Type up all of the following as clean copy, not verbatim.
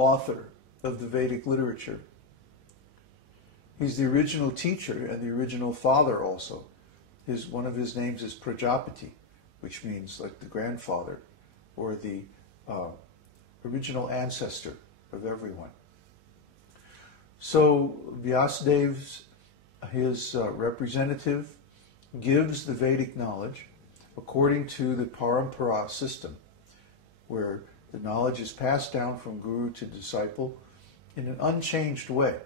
author of the Vedic literature. He's the original teacher and the original father also. One of his names is Prajapati, which means like the grandfather or the original ancestor of everyone. So Vyasadev's, his representative, gives the Vedic knowledge according to the parampara system, where the knowledge is passed down from guru to disciple in an unchanged way.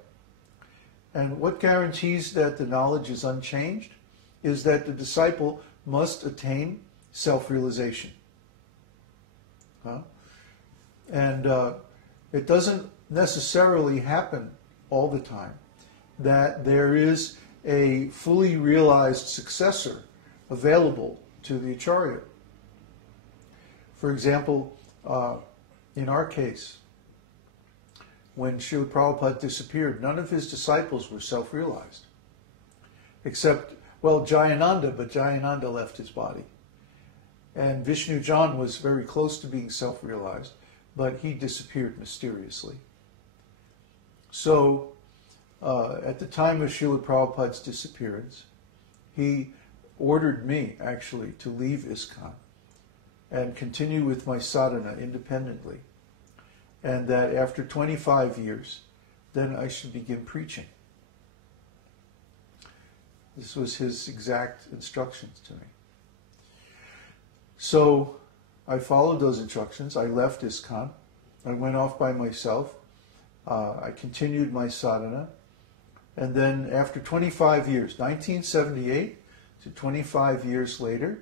And what guarantees that the knowledge is unchanged is that the disciple must attain self-realization. And it doesn't necessarily happen all the time that there is a fully realized successor available to the Acharya. For example, in our case, when Śrīla Prabhupada disappeared, none of his disciples were self-realized. Except, well, Jayananda, but Jayananda left his body. And Vishnu Jan was very close to being self-realized, but he disappeared mysteriously. So, at the time of Śrīla Prabhupada's disappearance, he ordered me, actually, to leave ISKCON and continue with my sadhana independently. And that after 25 years, then I should begin preaching. This was his exact instructions to me. So I followed those instructions. I left ISKCON. I went off by myself. I continued my sadhana. And then after 25 years, 1978 to 25 years later,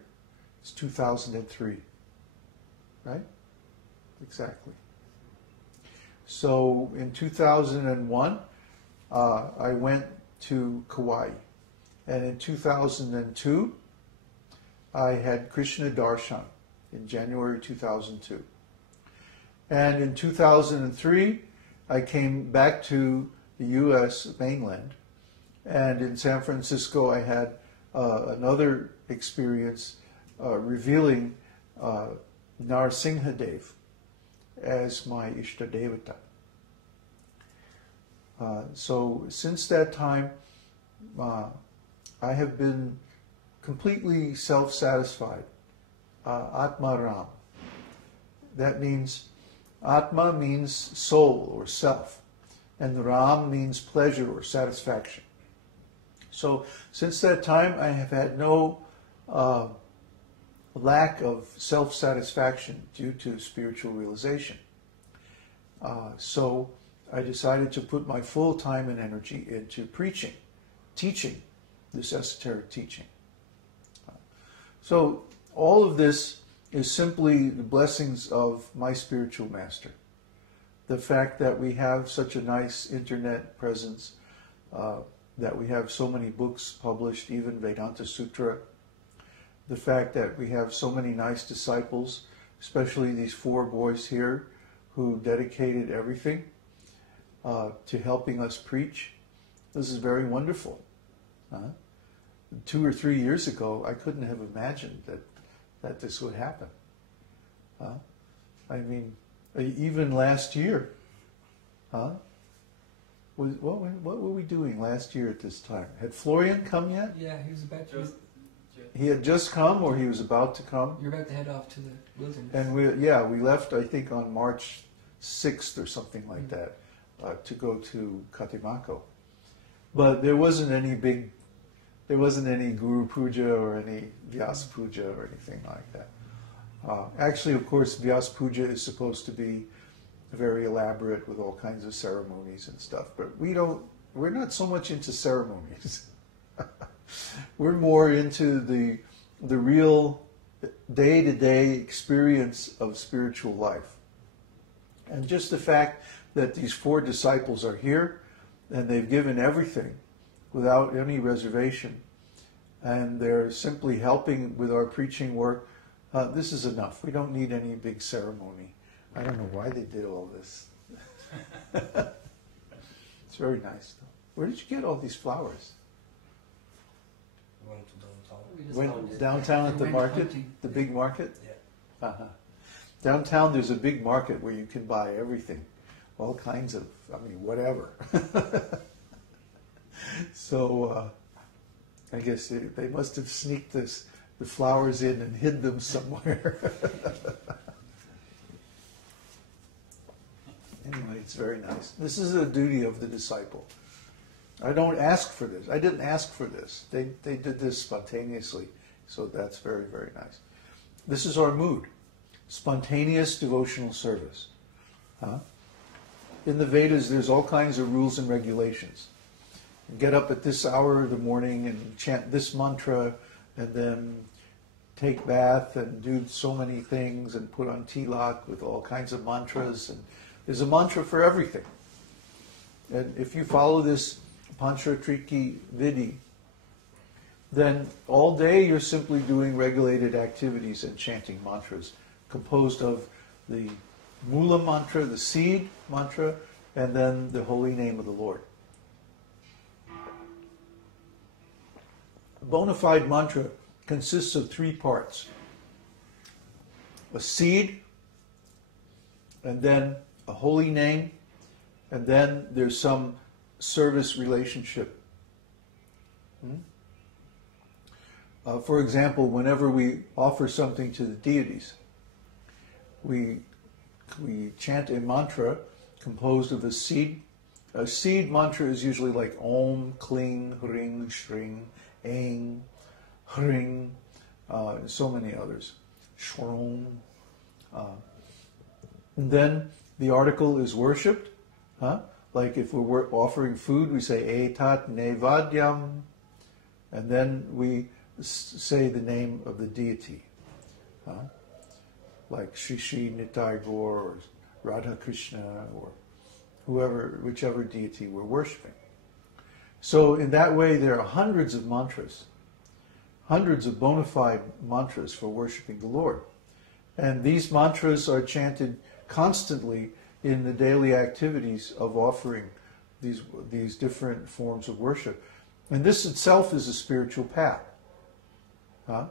it's 2003. Right? Exactly. So in 2001, I went to Kauai. And in 2002, I had Krishna Darshan in January 2002. And in 2003, I came back to the U.S. mainland. And in San Francisco, I had another experience revealing Narasimhadev as my Ishtadevata. So since that time, I have been completely self-satisfied. Atma Ram. That means, Atma means soul or self, and Ram means pleasure or satisfaction. So since that time, I have had no lack of self-satisfaction due to spiritual realization. So I decided to put my full time and energy into preaching, teaching this esoteric teaching. So all of this is simply the blessings of my spiritual master. The fact that we have such a nice internet presence, that we have so many books published, even Vedanta Sutra, the fact that we have so many nice disciples, especially these 4 boys here who dedicated everything to helping us preach. This is very wonderful. 2 or 3 years ago, I couldn't have imagined that this would happen. I mean, even last year, what were we doing last year at this time? Had Florian come yet? Yeah, he was about to. He had just come, or he was about to come. You're about to head off to the wilderness. And we left, I think, on March 6th or something like that, to go to Katimako. But there wasn't any Guru Puja or any Vyasa-puja or anything like that. Actually, of course, Vyasa-puja is supposed to be very elaborate with all kinds of ceremonies and stuff, but we're not so much into ceremonies. We're more into the real day-to-day experience of spiritual life. And just the fact that these 4 disciples are here and they've given everything without any reservation, and they're simply helping with our preaching work, this is enough. We don't need any big ceremony. I don't know why they did all this. It's very nice, though. Where did you get all these flowers? We went to downtown. Went downtown at the market? The big market? Yeah. Downtown there's a big market where you can buy everything. all kinds of, whatever. So I guess they must have sneaked the flowers in and hid them somewhere. Anyway, it's very nice. This is the duty of the disciple. I don't ask for this. I didn't ask for this. They did this spontaneously. So that's very, very nice. This is our mood. Spontaneous devotional service. In the Vedas, there's all kinds of rules and regulations. Get up at this hour of the morning and chant this mantra, and then take bath and do so many things and put on tilak with all kinds of mantras. And there's a mantra for everything. And if you follow this Panchatriki Vidhi, then all day you're simply doing regulated activities and chanting mantras composed of the Mula mantra, the seed mantra, and then the holy name of the Lord. A bona fide mantra consists of 3 parts. A seed, and then a holy name, and then there's some service relationship. For example, whenever we offer something to the deities, we chant a mantra composed of a seed. A seed mantra is usually like Om, Kling, Hring, Shring, Aing, Hring, so many others. Shrom. And then the article is worshipped. Like if we're offering food, we say Etat Nevadyam, and then we say the name of the deity. Like Shri Shri Nitai Gaur or Radha Krishna or whichever deity we're worshipping. So in that way there are hundreds of mantras, hundreds of bona fide mantras for worshipping the Lord. And these mantras are chanted constantly in the daily activities of offering these different forms of worship. And this itself is a spiritual path. The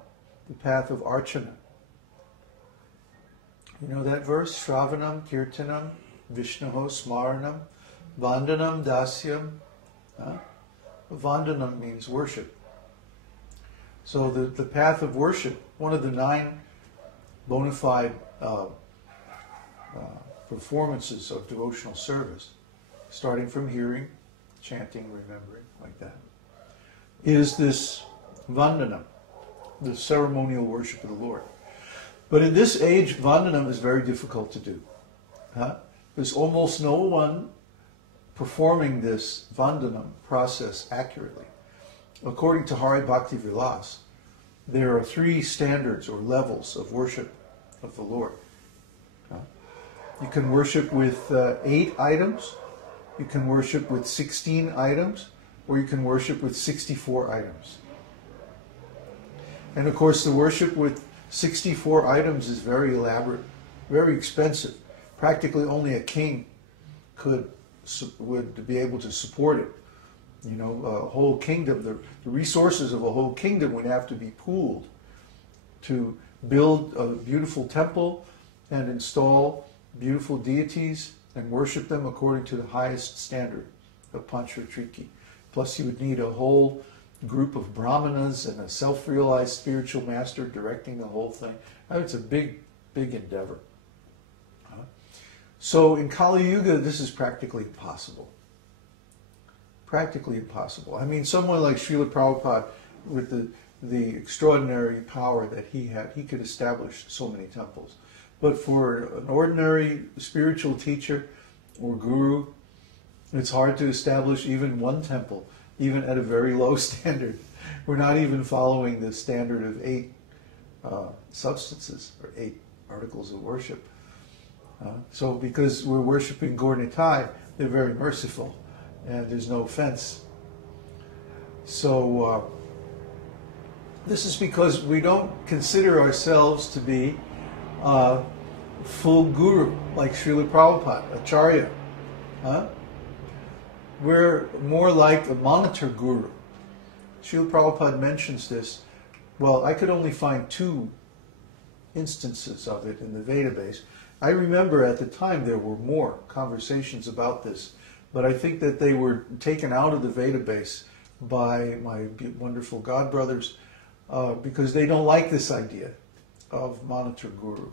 path of Archana. You know that verse? Shravanam, Kirtanam, Vishnaho, Smaranam, Vandanam, Dasyam. Vandanam means worship. So the path of worship, one of the 9 bona fide performances of devotional service, starting from hearing, chanting, remembering, like that, is this Vandanam, the ceremonial worship of the Lord. But in this age, Vandanam is very difficult to do. There's almost no one performing this Vandanam process accurately. According to Hari Bhakti Vilas, there are 3 standards or levels of worship of the Lord. You can worship with 8 items, you can worship with 16 items, or you can worship with 64 items. And of course the worship with 64 items is very elaborate, very expensive. Practically only a king would be able to support it. You know, a whole kingdom, the resources of a whole kingdom would have to be pooled to build a beautiful temple and install beautiful deities and worship them according to the highest standard of Panchatriki. Plus you would need a whole group of brahmanas and a self-realized spiritual master directing the whole thing. It's a big, big endeavor. So in Kali Yuga, this is practically impossible. Practically impossible. I mean, someone like Śrīla Prabhupada, with the extraordinary power that he had, he could establish so many temples. But for an ordinary spiritual teacher or guru, it's hard to establish even one temple, even at a very low standard. We're not even following the standard of 8 substances, or 8 articles of worship. So because we're worshiping Gaur Nitai, they're very merciful, and there's no offense. So this is because we don't consider ourselves to be full guru, like Srila Prabhupada, Acharya. We're more like a monitor guru. Srila Prabhupada mentions this. Well, I could only find 2 instances of it in the Veda base. I remember at the time there were more conversations about this, but I think that they were taken out of the Veda base by my wonderful God brothers because they don't like this idea of monitor guru.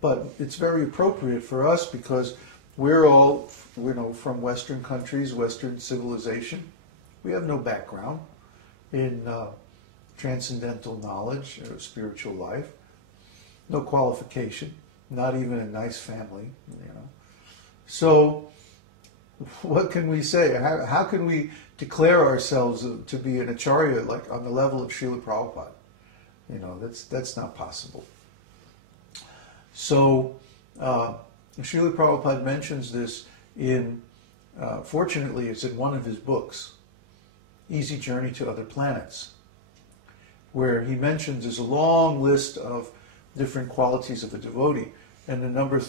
But it's very appropriate for us because we're all, from Western countries, Western civilization. We have no background in transcendental knowledge or spiritual life, no qualification, not even a nice family, So what can we say? How can we declare ourselves to be an acharya like on the level of Śrīla Prabhupada? That's not possible. So Śrīla Prabhupada mentions this in, fortunately, it's in one of his books, Easy Journey to Other Planets, where he mentions there's a long list of different qualities of a devotee, and the number